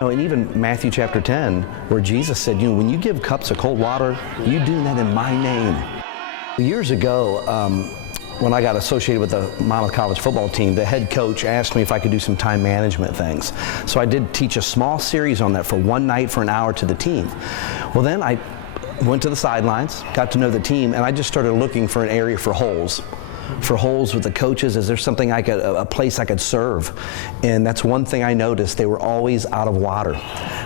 And even Matthew chapter 10, where Jesus said, when you give cups of cold water, you do that in my name. Years ago, when I got associated with the Monmouth College football team, the head coach asked me if I could do some time management things. So I did teach a small series on that for one night for an hour to the team. Well, then I went to the sidelines, got to know the team, and I just started looking for an area for holes with the coaches. Is there something a place I could serve? And that's one thing I noticed. They were always out of water.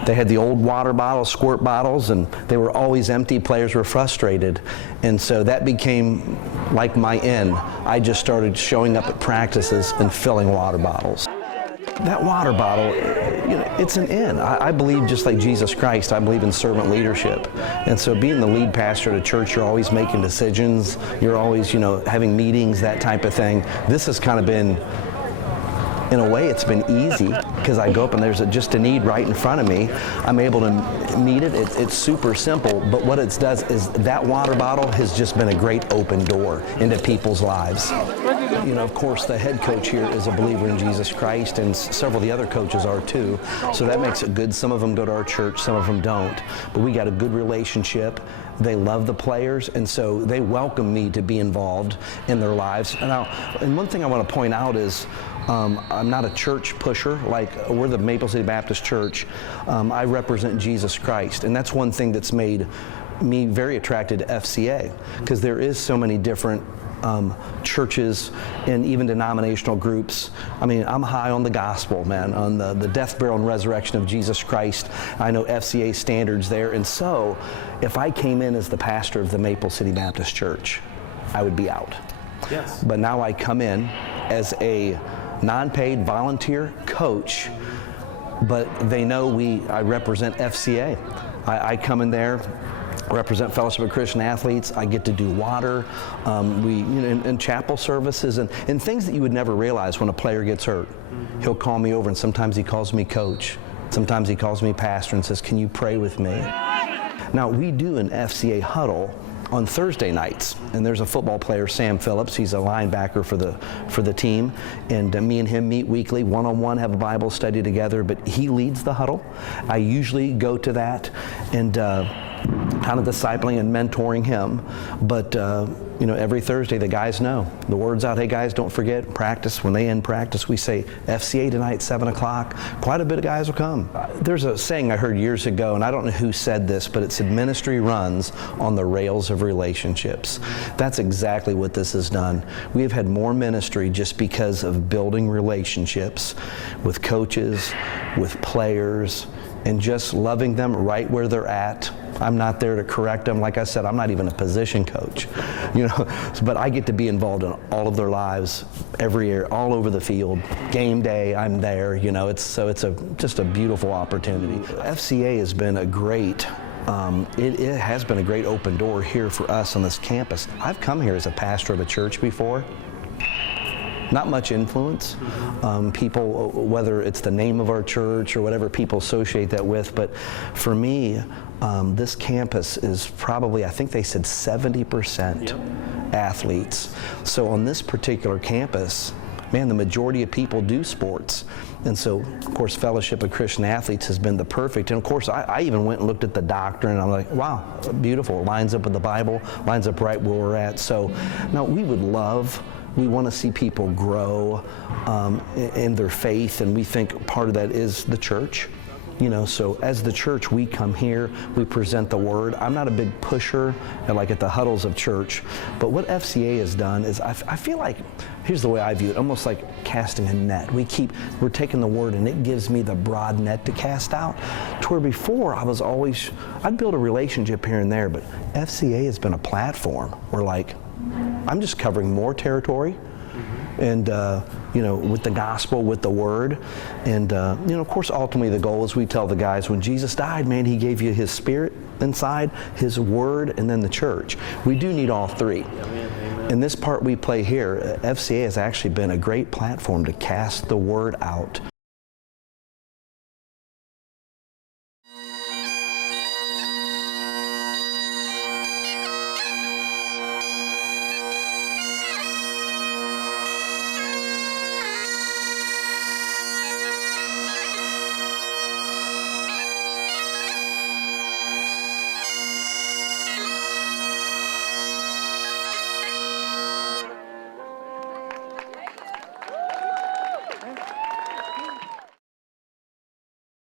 They had the old water bottles, squirt bottles, and they were always empty. Players were frustrated. And so that became like my in. I just started showing up at practices and filling water bottles. That water bottle, it's an in. I believe, just like Jesus Christ, I believe in servant leadership. And so being the lead pastor at a church, you're always making decisions. You're always, having meetings, that type of thing. This has kind of been, in a way, it's been easy because I go up and there's just a need right in front of me. I'm able to meet it. It's super simple, but what it does is that water bottle has just been a great open door into people's lives. Of course, the head coach here is a believer in Jesus Christ, and several of the other coaches are too, so that makes it good. Some of them go to our church, some of them don't, but we got a good relationship. They love the players, and so they welcome me to be involved in their lives. And one thing I want to point out is I'm not a church pusher. Like, we're the Maple City Baptist Church. I represent Jesus Christ, and that's one thing that's made me very attracted to FCA, because there is so many different churches and even denominational groups. I'm high on the gospel, man, on the death, burial, and resurrection of Jesus Christ. I know FCA standards there, and so if I came in as the pastor of the Maple City Baptist Church, I would be out. Yes. But now I come in as a non-paid volunteer coach, but they know I represent FCA. I come in there, represent Fellowship of Christian Athletes. I get to do water, and chapel services, and things that you would never realize when a player gets hurt. He'll call me over, and sometimes he calls me coach. Sometimes he calls me pastor and says, "Can you pray with me?" Now, we do an FCA huddle on Thursday nights, and there's a football player, Sam Phillips. He's a linebacker for the team, and me and him meet weekly, one-on-one, have a Bible study together, but he leads the huddle. I usually go to that and kind of discipling and mentoring him, but every Thursday the guys know. The word's out, hey guys, don't forget, practice. When they end practice, we say, FCA tonight, 7 o'clock. Quite a bit of guys will come. There's a saying I heard years ago, and I don't know who said this, but it said, ministry runs on the rails of relationships. That's exactly what this has done. We have had more ministry just because of building relationships with coaches, with players, and just loving them right where they're at. I'm not there to correct them. Like I said, I'm not even a position coach, but I get to be involved in all of their lives every year, all over the field. Game day, I'm there. It's just a beautiful opportunity. FCA has been a great. It has been a great open door here for us on this campus. I've come here as a pastor of a church before. Not much influence. People, whether it's the name of our church or whatever people associate that with, but for me, this campus is probably, I think they said 70% athletes. So on this particular campus, man, the majority of people do sports. And so, of course, Fellowship of Christian Athletes has been the perfect. And of course, I even went and looked at the doctrine, and I'm like, wow, beautiful. It lines up with the Bible, lines up right where we're at. So now we want to see people grow in their faith, and we think part of that is the church. So as the church, we come here, we present the word. I'm not a big pusher at the huddles of church, but what FCA has done is I feel like, here's the way I view it, almost like casting a net. We're taking the word, and it gives me the broad net to cast out, to where before I'd build a relationship here and there, but FCA has been a platform where I'm just covering more territory, and with the gospel, with the word, and of course, ultimately the goal is, we tell the guys, when Jesus died, man, he gave you his spirit inside, his word, and then the church. We do need all three. Amen. And this part we play here, FCA has actually been a great platform to cast the word out.